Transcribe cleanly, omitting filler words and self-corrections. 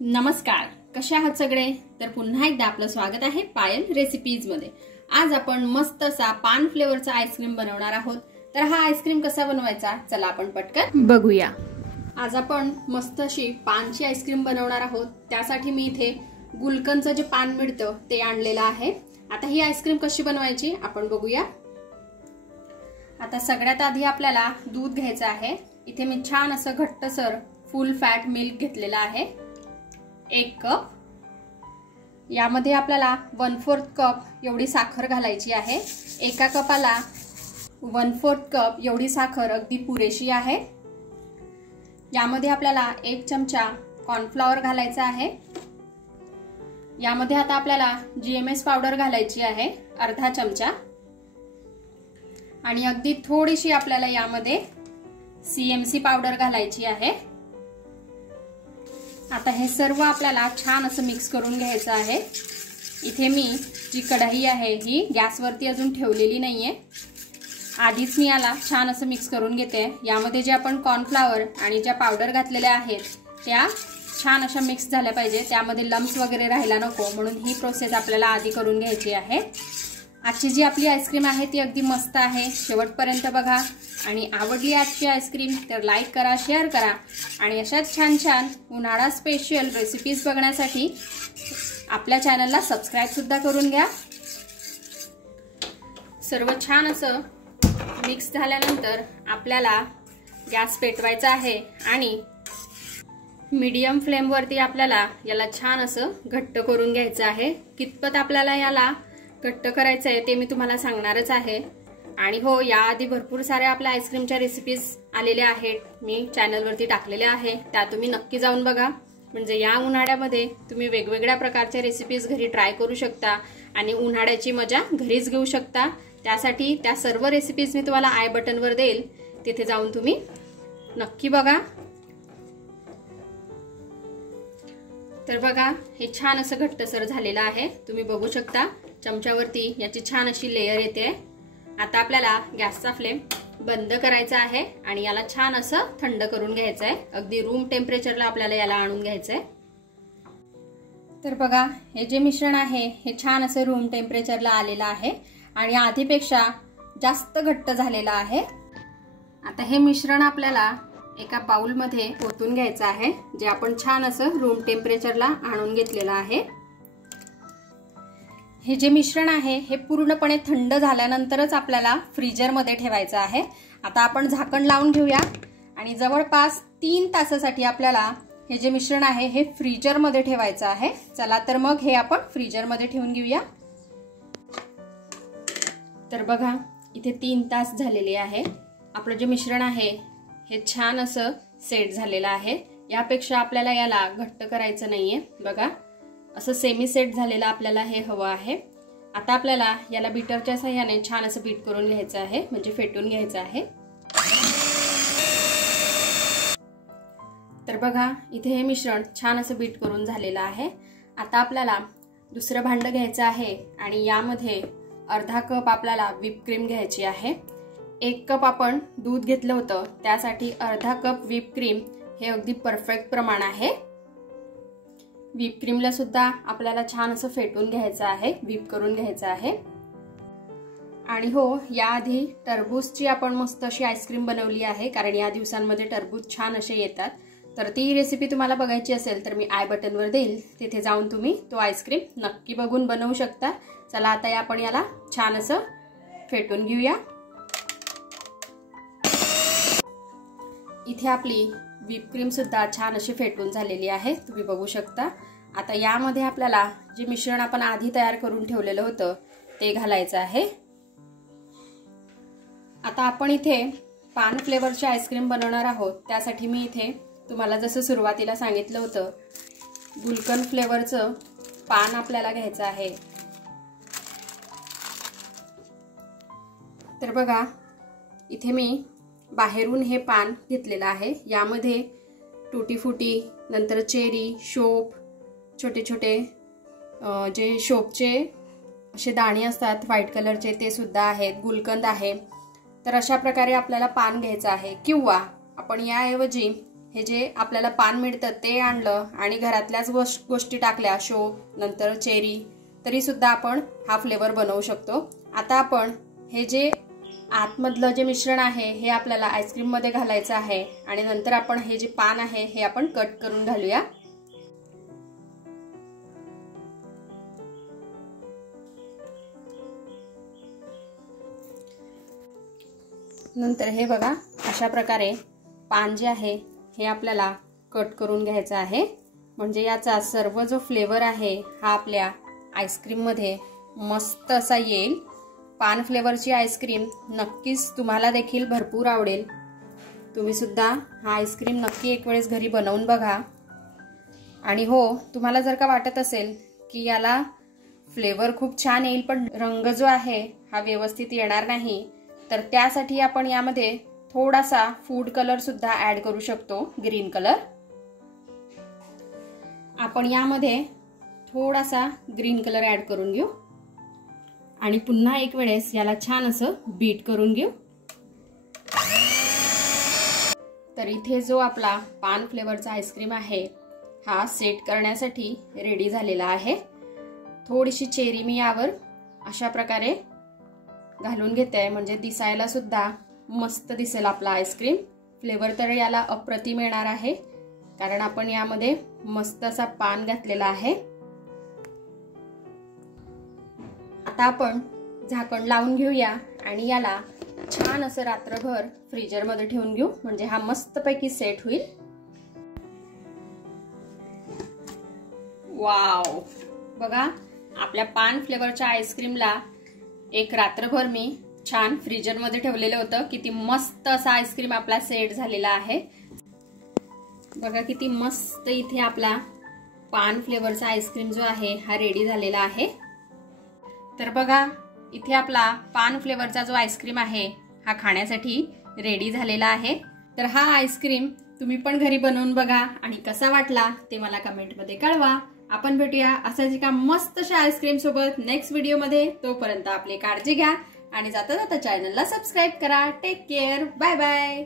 नमस्कार, कसे आहात सगळे? तर पुन्हा एकदा आपलं स्वागत आहे पायल रेसिपीज मध्ये। आज आपण मस्त असा पान फ्लेवरचा आईस्क्रीम बनवणार आहोत। तर हा आईस्क्रीम कसा बनवायचा चला आपण पटकन बघूया। आज आपण मस्त अशी पानची आईस्क्रीम बनवणार आहोत। त्यासाठी मी इथे गुलकंदचं जे पान मिळतं ते आणलेलं आहे। आता ही आईस्क्रीम कशी बनवायची आपण बघूया। आता सगळ्यात आधी आपल्याला दूध घ्यायचं आहे। इथे मी छान असं घट्टसर फुल फॅट मिल्क घेतलेलं आहे, 1 कप। यामध्ये आपल्याला 1/4 कप एवढी साखर घालायची आहे। एका कपाला 1/4 कप एवढी साखर अगदी पुरेशी आहे। यामध्ये आपल्याला 1 चमचा कॉर्नफ्लॉवर घालायचा आहे। यामध्ये आता आपल्याला GMS पावडर घालायची आहे, अर्धा चमचा। आणि अगदी थोडीशी आपल्याला यामध्ये CMC पावडर घालायची आहे। आता हे सर्व आपल्याला छान असं मिक्स करून घ्यायचं आहे। इथे मी जी कढई आहे ही गॅसवरती अजून ठेवलेली नाहीये, आधीच मी याला छान असं मिक्स करून घेते। यामध्ये जे आपण कॉर्नफ्लॉवर आणि ज्या पावडर घातलेल्या आहेत त्या छान अशा मिक्स झाल्या पाहिजे, त्यामध्ये लम्स वगैरे राहायला नको, म्हणून ही प्रोसेस आपल्याला आधी करून घ्यायची आहे। आजची जी आपली आईस्क्रीम आहे ती अगदी मस्त आहे, शेवटपर्यंत बघा। आणि आवडली आजची आईस्क्रीम तर लाईक करा, शेअर करा आणि अशाच छान छान उन्हाळा स्पेशल रेसिपीज बघण्यासाठी आपल्या चॅनलला सबस्क्राइब सुद्धा करून घ्या। सर्व छान असं मिक्स झाल्यानंतर आपल्याला गॅस पेटवायचा आहे आणि मीडियम फ्लेम वरती आपल्याला याला छान असं घट्ट करून घ्यायचं आहे। कितपत आपल्याला याला घट्ट करायचं आहे ते मी तुम्हाला सांगणारच आहे। आणि हो, याआधी भरपूर साऱ्या आपल्या आईस्क्रीमच्या रेसिपीज आलेल्या आहेत, मी चॅनलवरती टाकलेल्या आहे, त्या तुम्ही नक्की जाऊन बघा। म्हणजे या उन्हाळ्यामध्ये तुम्ही वेगवेगळ्या प्रकारच्या रेसिपीज घरी ट्राय करू शकता आणि उन्हाळ्याची मजा घरीच घेऊ शकता। त्यासाठी त्या सर्व रेसिपीज मी तुम्हाला आय बटनवर देईल, तिथे जाऊन तुम्ही नक्की बघा। तर बघा, हे छान असं घट्टसर झालेलं आहे, तुम्ही बघू शकता चमच्यावरती याची छान अशी लेयर येते। आता आपल्याला गॅसचा फ्लेम बंद करायचा आहे आणि याला छान असं थंड करून घ्यायचं आहे। अगदी रूम टेम्परेचरला आपल्याला याला आणून घ्यायचं आहे। तर बघा, हे जे मिश्रण आहे हे छान असं रूम टेम्परेचरला आलेलं आहे आणि आधीपेक्षा जास्त घट्ट झालेलं आहे। आता हे मिश्रण आपल्याला एका बाउलमध्ये ओतून घ्यायचं आहे, जे आपण छान असं रूम टेम्परेचरला आणून घेतलेलं आहे। हे जे मिश्रण आहे हे पूर्णपणे थंड झाल्यानंतरच आपल्याला फ्रीजरमध्ये ठेवायचं आहे। आता आपण झाकण लावून घेऊया आणि जवळपास 3 तासासाठी आपल्याला हे जे मिश्रण आहे हे फ्रीजरमध्ये ठेवायचं आहे। चला तर मग हे आपण फ्रीजरमध्ये ठेवून घेऊया। तर बघा, इथे 3 तास झालेले आहे। आपलं जे मिश्रण आहे हे छान असं सेट झालेलं आहे। यापेक्षा आपल्याला याला घट्ट करायचं नाहीये, बघा असं सेमी सेट झालेलं आपल्याला हे हवं आहे। आता आपल्याला याला बीटरच्या सहाय्याने छान असं बीट करून घ्यायचं आहे, म्हणजे फेटून घ्यायचं आहे। तर बघा, इथे हे मिश्रण छान असं बीट करून झालेलं आहे। आता आपल्याला दुसरं भांड घ्यायचं आहे आणि यामध्ये अर्धा कप आपल्याला व्हिप क्रीम घ्यायची आहे। 1 कप आपण दूध घेतलं होतं, त्यासाठी अर्धा कप व्हिप क्रीम हे अगदी परफेक्ट प्रमाण आहे। व्हिप क्रीमला सुद्धा आपल्याला छान असं फेटून घ्यायचं आहे, व्हिप करून घ्यायचं आहे। आणि हो, याआधी टरबूजची आपण मस्त अशी आईस्क्रीम बनवली आहे, कारण या दिवसांमध्ये टरबूज छान असे येतात। तर ती रेसिपी तुम्हाला बघायची असेल तर मी आय बटनवर देईल, तिथे जाऊन तुम्ही तो आईस्क्रीम नक्की बघून बनवू शकता। चला आता आपण याला छान असं फेटून घेऊया। इथे आपली व्हिप क्रीम सुद्धा छान अशी फेटून झालेली आहे, तुम्ही बघू शकता। आता यामध्ये आपल्याला जे मिश्रण आपण आधी तयार करून ठेवलेलं होतं ते घालायचं आहे। आता आपण इथे पान फ्लेवरची आईस्क्रीम बनवणार आहोत, त्यासाठी मी इथे तुम्हाला जसं सुरुवातीला सांगितलं होतं गुलकंद फ्लेवरचं पान आपल्याला घ्यायचं आहे। तर बघा, इथे मी बाहेरून हे पान घेतलेलं आहे। यामध्ये टूटी फुटी, नंतर चेरी, शोप, छोटे छोटे जे शोपचे असे दाणे असतात व्हाईट कलरचे ते सुद्धा आहेत, गुलकंद आहे। तर अशा प्रकारे आपल्याला पान घ्यायचं आहे, किंवा आपण याऐवजी हे जे आपल्याला पान मिळतं ते आणलं आणि घरातल्याच गोष्टी टाकल्या, शो नंतर चेरी, तरी सुद्धा आपण हा फ्लेवर बनवू शकतो। आता आपण हे जे आतमधलं जे मिश्रण आहे हे आपल्याला आईस्क्रीम मध्ये घालायचं आहे आणि नंतर आपण हे जे पान आहे हे आपण कट करून घालूया। नंतर हे बघा अशा प्रकारे पान जे आहे हे आपल्याला कट करून घ्यायचं आहे, म्हणजे याचा सर्व जो फ्लेवर आहे हा आपल्या आईस्क्रीम मध्ये मस्त असा येईल। पान फ्लेवरची आईस्क्रीम नक्कीच तुम्हाला देखील भरपूर आवडेल। तुम्ही सुद्धा हा आईस्क्रीम नक्की एक वेळेस घरी बनवून बघा। आणि हो, तुम्हाला जर का वाटत असेल की याला फ्लेवर खूप छान येईल पण रंग जो आहे हा व्यवस्थित येणार नाही, तर त्यासाठी आपण यामध्ये थोडासा फूड कलर सुद्धा ऍड करू शकतो, ग्रीन कलर। आपण यामध्ये थोडासा ग्रीन कलर ऍड करून घेऊ आणि पुन्हा एक वेळेस याला छान असं बीट करून घेऊ। तर इथे जो आपला पान फ्लेवरचा आईस्क्रीम आहे हा सेट करण्यासाठी रेडी झालेला आहे। थोडीशी चेरी मी यावर अशा प्रकारे घालून घेते, म्हणजे दिसायला सुद्धा मस्त दिसेल आपला आईस्क्रीम। फ्लेवर तर याला अप्रतिम येणार आहे, कारण आपण यामध्ये मस्त असा पान घातलेला आहे। आता आपण झाकण लावून घेऊया आणि याला छान असं रात्रभर फ्रीजर मध्ये ठेवून घेऊ, म्हणजे हा मस्तपैकी सेट होईल। वाव, बघा आपल्या पान फ्लेवरच्या आईस्क्रीमला एक रात्रभर मी छान फ्रीजर मध्ये ठेवलेलं होतं। किती मस्त असा आईस्क्रीम आपला सेट झालेला आहे। बघा किती मस्त इथे आपला पान फ्लेवरचा आईस्क्रीम जो आहे हा रेडी झालेला आहे। तर बघा इथे आपला पान फ्लेवरचा जो आईस्क्रीम आहे हा खाण्यासाठी रेडी झालेला आहे। तर हा आईस्क्रीम तुम्ही पण घरी बनवून बघा आणि कसा वाटला ते मला कमेंट मध्ये कळवा। आपण भेटूया असाच एका मस्तशा आईस्क्रीम सोबत नेक्स्ट व्हिडिओ मध्ये। तोपर्यंत आपली काळजी घ्या आणि जाता जाता चॅनलला सबस्क्राईब करा। Take care, bye bye.